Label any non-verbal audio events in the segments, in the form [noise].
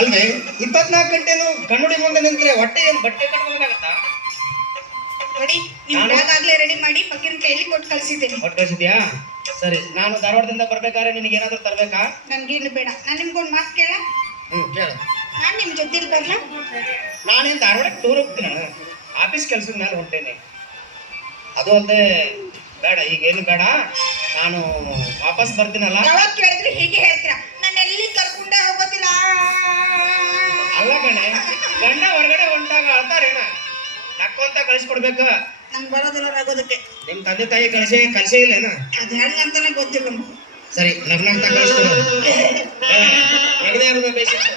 ಅಲ್ವೇ? ಇಪ್ಪತ್ನಾಲ್ಕು ಗಂಟೆನು ಕಣ್ಣುಡಿ ಮುಂದೆ ನಿಂತರೆ ಹೊಟ್ಟೆ ಏನು ಬಟ್ಟೆ ಕಟ್ಬೇಕಾಗತ್ತಾ ನೋಡಿ ನಾನು- ಆಗ್ಲೇ ರೆಡಿ ಮಾಡಿ ಪಕ್ಕಿನ ಕೈಲಿ ಕೊಟ್ಟು ಕಳ್ಸಿದ್ದೀನಿ. ಹೊಟ್ಟೆ ಕಳಿಸಿದ್ಯಾ? ಸರಿ ನಾನು ಧಾರವಾಡದಿಂದ ಬರ್ಬೇಕಾದ್ರೆ ನಿನಗೆ ಏನಾದರೂ ತರಬೇಕಾ? ನನ್ಗೇನು ಬೇಡ. ನಾನು ನಿಮ್ಗೊಂದು ಮಾತು ಕೇಳ. ಹ್ಞೂ ಕೇಳ. ನಾನು ನಿಮ್ಮ ಜೊತೆಲಿ ಬರಲ್ಲ ನಾನೇನು ಧಾರವಾಡಕ್ಕೆ ಟೂರ್ ಹೋಗ್ತೀನಿ? ಆಫೀಸ್ ಕೆಲಸದ ಮೇಲೆ ಹೊಂಟೇನೆ. ಅದು ಅಲ್ಲದೆ ಬೇಡ ಈಗೇನು ಬೇಡ. ನಾನು ವಾಪಸ್ ಬರ್ತೀನಲ್ಲ? ಯಾವಾಗ ಕೇಳಿದ್ರೆ ಹೀಗೆ ಹೇಳ್ತೀರಾ. ನನ್ನ ಎಲ್ಲಿ ಕರ್ಕೊಂಡೇ ಹೋಗೋದಿಲ್ಲ ಅಲ್ಲ ಕಣೆ ಗಂಡ ಹೊರಗಡೆ ಹೊಂಟಾಗ ಅಳ್ತಾರೇನ ನಕ್ಕೊಂತ ಕಳಿಸ್ಕೊಡ್ಬೇಕು. ನಂಗೆ ಬರೋದಿಲ್ಲ ಆಗೋದಕ್ಕೆ ನಿಮ್ಮ ತಂದೆ ತಾಯಿ ಕಳಿಸಿ ಕಳಿಸೇ ಇಲ್ಲೇನ ಅದು ಹೆಂಗಂತಾನೆ ಗೊತ್ತಿಲ್ಲ ನಮ್ಗೆ. ಸರಿ ನಗ್ನಗ್ತಾ ಕಳಿಸ್ಕೊಡು. [laughs] ನಗದೇ ಇರೋದು ಬೇಕಿತ್ತು?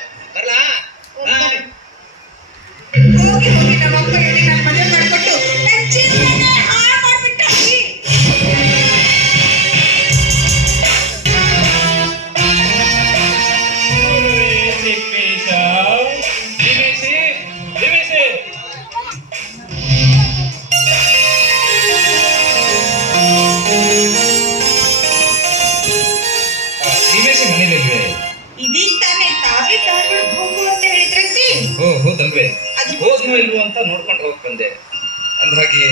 ಬಂದೆ ಅಂದ್ಹಾಗೆ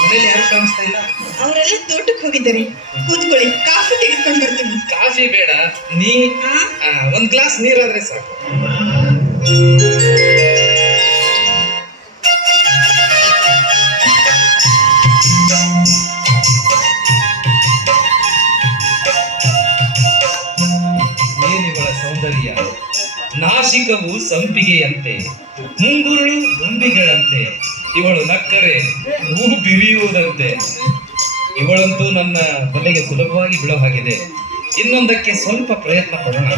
ಮನೇಲಿ ಯಾರು ಕಾಣಿಸ್ತಾ ಇಲ್ಲ? ಅವರೆಲ್ಲ ತೋಟಕ್ಕೆ ಹೋಗಿದ್ದಾರೆ. ಕೂತ್ಕೊಳ್ಳಿ ಕಾಫಿ ತೆಗೆದುಕೊಂಡು ಬರ್ತೀನಿ ಕಾಫಿ ಬೇಡ ನೀ ಒಂದ್ ಗ್ಲಾಸ್ ನೀರಾದ್ರೆ ಸಾಕು. ನಾಸಿಕವು ಸಂಪಿಗೆಯಂತೆ, ಮುಂಗುರುಳು ಗುಂಬಿಗಳಂತೆ, ಇವಳು ನಕ್ಕರೆ ಹೂ ಬಿರಿಯುವುದಂತೆ ಇವಳಂತೂ ನನ್ನ ತಲೆಗೆ ಸುಲಭವಾಗಿ ಬೀಳೋ ಹಾಗಿದೆ. ಇನ್ನೊಂದಕ್ಕೆ ಸ್ವಲ್ಪ ಪ್ರಯತ್ನ ಪಡೋಣ.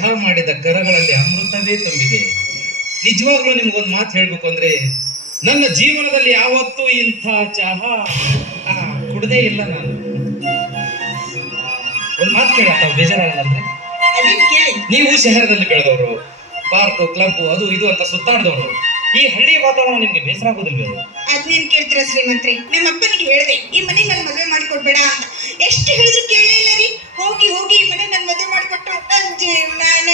ಚಹಾ ಮಾಡಿದ ಕರಗಳಲ್ಲಿ ಅಮೃತವೇ ತುಂಬಿದೆ. ನಿಜವಾಗ್ಲೂ ನಿಮ್ಗೊಂದು ಮಾತು ಹೇಳ್ಬೇಕು ಅಂದ್ರೆ ನನ್ನ ಜೀವನದಲ್ಲಿ ಯಾವತ್ತೂ ಇಂಥ ಚಹಾ ಕುಡದೇ ಇಲ್ಲ ನಾನು. ಒಂದು ಮಾತು ಕೇಳ ಬೇಜಾರಾಗಲ್ಲ ನೀವು ಶಹರದಲ್ಲಿ ಬೆಳೆದವರು ಪಾರ್ಕ್ ಕ್ಲಬ್ ಅದು ಇದು ಅಂತ ಸುತ್ತಾಡಿದವರು ಈ ಹಳ್ಳಿ ವಾತಾವರಣ ನಿಮ್ಗೆ ಬೇಸರ ಆಗೋದಿಲ್ವೇ ಅದ್ನೇನ್ ಕೇಳ್ತೀರಾ ಶ್ರೀಮಂತ್ರಿ? ನಿಮ್ಮ ಅಪ್ಪನಿಗೆ ಹೇಳಿದೆ ಈ ಮನೆ ನನ್ ಮದುವೆ ಮಾಡ್ಕೊಡ್ಬೇಡ ಅಂತ. ಎಷ್ಟು ಹೇಳಿದ್ರು ಕೇಳಲೇ ಇಲ್ಲ ರೀ. ಹೋಗಿ ಹೋಗಿ ಈ ಮನೆ ನನ್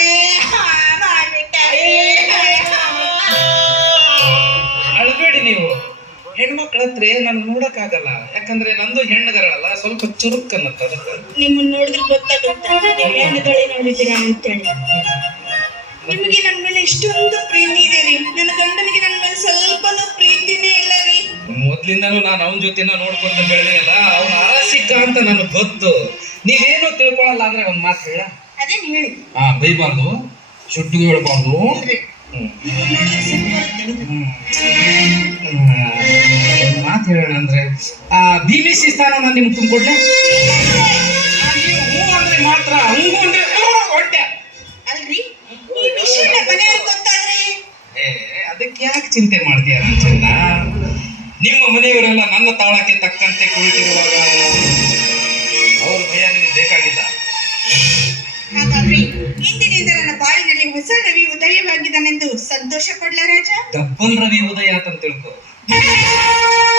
ಅಳಬೇಡಿ ನೀವು. ಹೆಣ್ಮಕ್ಳ ಹತ್ರ ನೋಡಕ್ ನೋಡಕ್ಕಾಗಲ್ಲ. ಯಾಕಂದ್ರೆ ನಂದು ಹೆಣ್ಣುಗಳಲ್ಲ ಸ್ವಲ್ಪ ಚುರುಕ್ ಅನ್ನತ್ತ ಅದಕ್ಕೆ. ನಿಮ್ಮನ್ನ ನೋಡಿದ್ರೆ ಗೊತ್ತಾಗುತ್ತೆ ನೀವು ಹೆಣ್ಣುಗಳಿ ನೋಡಿದ್ದೀರಾ ಅಂತೇಳಿ. ನಿಮಗೆ ನನ್ನ ಮೇಲೆ ಇಷ್ಟೊಂದು ಪ್ರೀತಿ ಇದೆ ರೀ. ನನ್ನ ಗಂಡನಿಗೆ ನನ್ನ ಮೇಲೆ ಸ್ವಲ್ಪನೂ ಪ್ರೀತಿನೇ ಇಲ್ಲ ರೀ. ಮೊದ್ಲಿಂದಾನು ನಾನು ಅವನ ಜೊತೆನ ನೋಡ್ಕೊಂತ ಬೆಳೆದಿಲ್ಲ ಅವನ ಆಸಿಕ ಅಂತ ನನಗೆ ಗೊತ್ತು. ನೀವೇನು ತಿಳ್ಕೊಳಲ್ಲ ಅಂದ್ರೆ ಒಂದ್ ಮಾತು ಹೇಳ. ಅದೇನ್ ಹೇಳಿ. ಹಾ ಬೈಬಾರ್ದು ಸುಟ್ಟು ಹೇಳ್ಬಾರ್ದು. ಮಾತು ಹೇಳೋಣ ಅಂದ್ರೆ ಆ ಬಿಬಿಸಿ ಸ್ಥಾನ ನಾನು ನಿಮ್ಗೆ ತುಂಬಿಕೊಡ್ಲೆ? ಹೂ ಅಂದ್ರೆ ಮಾತ್ರ ಹಂಗು ಅಂದ್ರೆ ಹೊಟ್ಟೆ. ಅಲ್ರಿ? ಈ ವಿಷಯ ನಮ್ಮ ಮನೆಯವ್ರಿಗೆ ಗೊತ್ತಾದ್ರೆ? ಏ ಅದಕ್ಕೆ ಯಾಕೆ ಚಿಂತೆ ಮಾಡ್ತೀಯ ನನ್ನ ನಿಮ್ಮ ಮನೆಯವರೆಲ್ಲ ನನ್ನ ತಾಳಕ್ಕೆ ತಕ್ಕಂತೆ ಕುಳಿತಿರುವಾಗ ರವಿ ಉದಯವಾಗಿದ್ದಾನೆಂದು ಸಂತೋಷ ಪಡ್ಲ ರಾಜ? ಡಬ್ಬಲ್ ರವಿ ಉದಯ ಅಂತ ತಿಳ್ಕೊ. [laughs]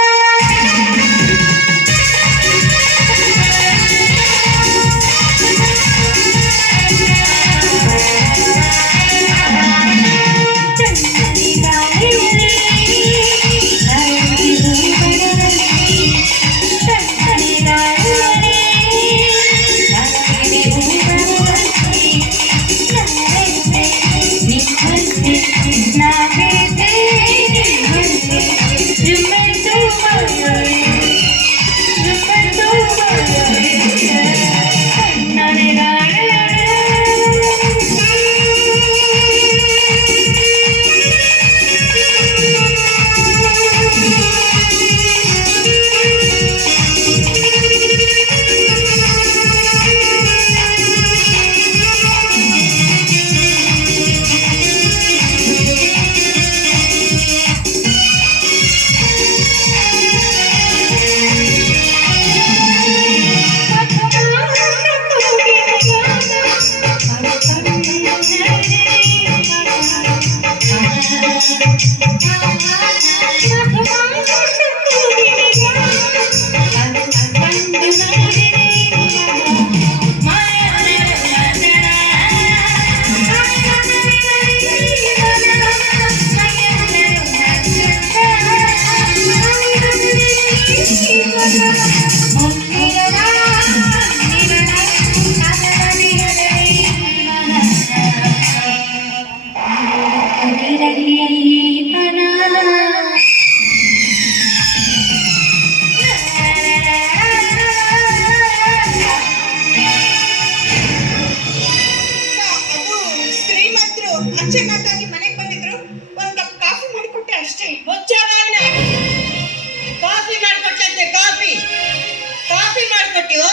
ಕಾಫಿ ಮಾಡ್ಕೊಟ್ಟಿಯೋ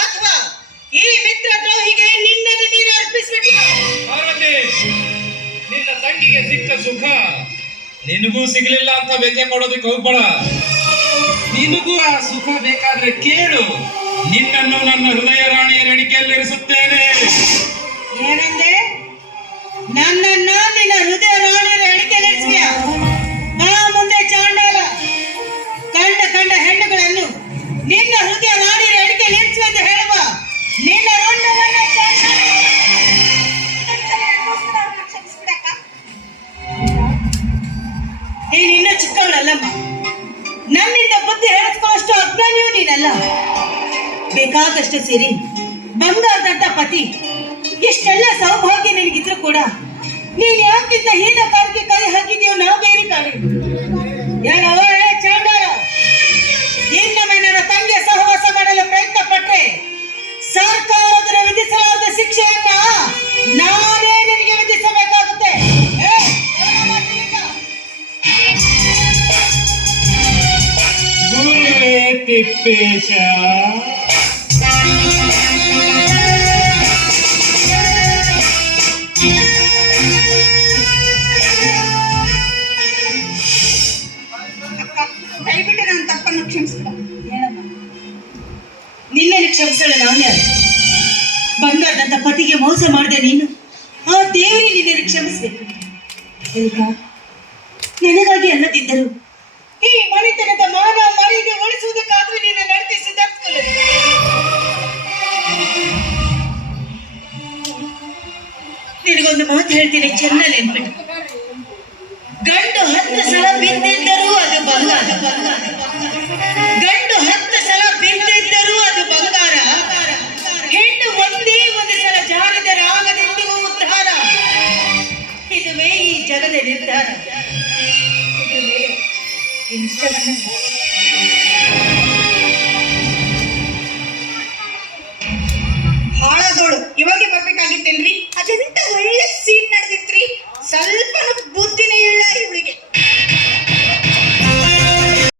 ಅಥವಾ ಈ ಮಿತ್ರ ದ್ರೋಹಿಗೆ ನಿನ್ನನ್ನು ನೀನು ಅರ್ಪಿಸ್ಬಿಟ್ಟಿಯೋ ಪಾರ್ವತಿ ನಿನ್ನ ತಂಗಿಗೆ ಸಿಕ್ಕ ಸುಖ ನಿನಗೂ ಸಿಗ್ಲಿಲ್ಲ ಅಂತ ವ್ಯಥೆ ಮಾಡೋದಕ್ಕೆ ಹೋಗ್ಬೇಡ. ನಿನಗೂ ಆ ಸುಖ ಬೇಕಾದ್ರೆ ಕೇಳು. ನಿನ್ನನ್ನು ನನ್ನ ಹೃದಯ ರಾಣಿಯ ರೆಣಿಕೆಯಲ್ಲಿರಿಸುತ್ತೇನೆ ಏನಂದೆ ನನ್ನನ್ನು ನಿನ್ನ ಹೃದಯ ಚಿಕ್ಕವಳಲ್ಲಮ್ಮ ನನ್ನಿಂದ ಬುದ್ಧಿ ಹೇಳಿಸ್ಕೊಳ್ಳೋಷ್ಟು ಅಜ್ಞಾನಿಯೂ ನೀನಲ್ಲ. ಬೇಕಾದಷ್ಟು ಸಿರಿ, ಬಂಗಾರದಂತ ಪತಿ, ಇಷ್ಟೆಲ್ಲ ಸೌಭಾಗ್ಯ ನಿನಗಿದ್ರು ಕೂಡ ನೀನ್ ಯಾಕಿಂತ ಹೀನ ಕಾರ್ಯಕ್ಕೆ ಕೈ ಹಾಕಿದ್ಯೋ ನಾವು ಬೇರೆ ಕಾಣಿ ತಂಗಿಯ ಸಹವಾಸ ಮಾಡಲು ಪ್ರಯತ್ನ ಪಟ್ಟೆ ಸರ್ಕಾರದ ವಿಧಿಸಲಾದ ಶಿಕ್ಷೆಯನ್ನ ನಾನೇ ತಿಪ್ಪೇಶ ದಯವಿಟ್ಟು ನನ್ನ ತಪ್ಪನ್ನು ಕ್ಷಮಿಸ್ಬಿಡ. ನಿನ್ನನ್ನು ಕ್ಷಮಿಸಲು ನಾನು ಯಾರು ಬಂಗಾರದಂತ ಪತಿಗೆ ಮೋಸ ಮಾಡಿದೆ ನೀನು. ಆ ದೇವರೇ ನಿನ್ನನ್ನು ಕ್ಷಮಿಸಬೇಕು. ನನಗಾಗಿ ಅಲ್ಲದಿದ್ದರು ಈ ಮನೆತನದ ಮಾನ ಮರಿಗೆ ಉಳಿಸುವುದಕ್ಕಾದ್ರೂ ನೀನು ನಡೆಸಿದ ನಿನಗೊಂದು ಮಾತು ಹೇಳ್ತೀನಿ ಚೆನ್ನಾಗಿ ನೆನ್ಪಿಟ್ಟು ಗಂಡು ಹತ್ತು ಇಷ್ಟವನ್ನು ಹಾಳಾದೋಳು ಇವಾಗೆ ಬರ್ಬೇಕಾಗಿತ್ತೇನ್ರಿ? ಅದೆಂತ ಒಳ್ಳೆ ಸೀನ್ ನಡೆದಿತ್ತು